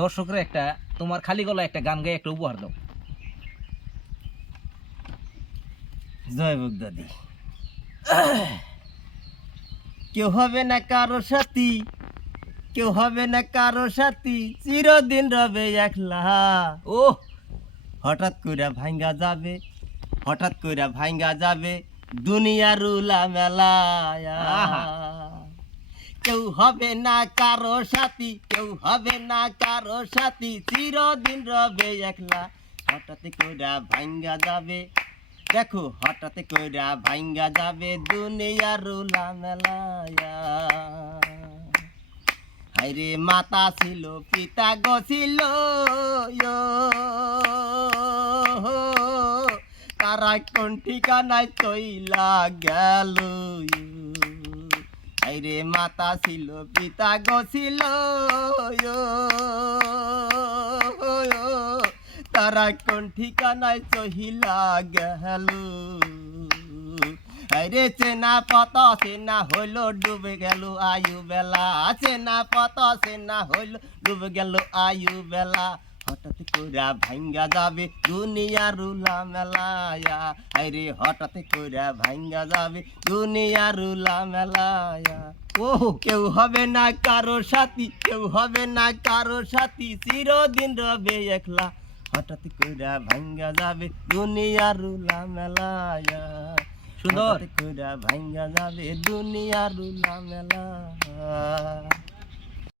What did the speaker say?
দর্শকরা একটা, তোমার খালি গলা একটা গান গায়ে একটা উপহার দাও। জয় দাদি কেউ হবে না কারও সাথী, কেউ হবে না কারও সাথী, চিরদিন রবে একলা। ও হঠাৎ কইরা ভাঙ্গা যাবে, হঠাৎ কইরা ভাঙ্গা যাবে দুনিয়া রুলা মেলা। কেউ হবে না কারও সাথী, কেউ হবে না কারও সাথী, চিরদিন রবে একলা। হঠাৎ কইরা ভাঙ্গা যাবে, দেখো হঠাৎ কইরা ভাঙ্গা যাবে দুনিয়া রুলা মেলায়া হাইরে মাতা ছিল, পিতা গছিল তারা কোন ঠিকানায় চইলা গেল হাইরে মাতা ছিল, পিতা গছিল তারা কোন ঠিকানায় চহিলা গেল? আরে চেনা পত সেনা হইল, ডুবে গেল আয়ু বেলা চেনা পত সেনা হইল, ডুবে গেল আয়ু বেলা হঠাৎ কইরা ভাঙ্গা যাবে দুনিয়া রুলা মেলায়া আরে হঠাৎ কইরা ভাঙ্গা যাবে দুনিয়া রুলা মেলায়া ও কেউ হবে না কারও সাথী কেউ হবে না কারও সাথী চিরদিন রবে একলা। হঠাৎ কইরা ভাঙ্গা যাবে দুনিয়া রুলা মেলায়া সুন্দর কইরা ভাঙ্গা যাবে দুনিয়া রুলা মেলা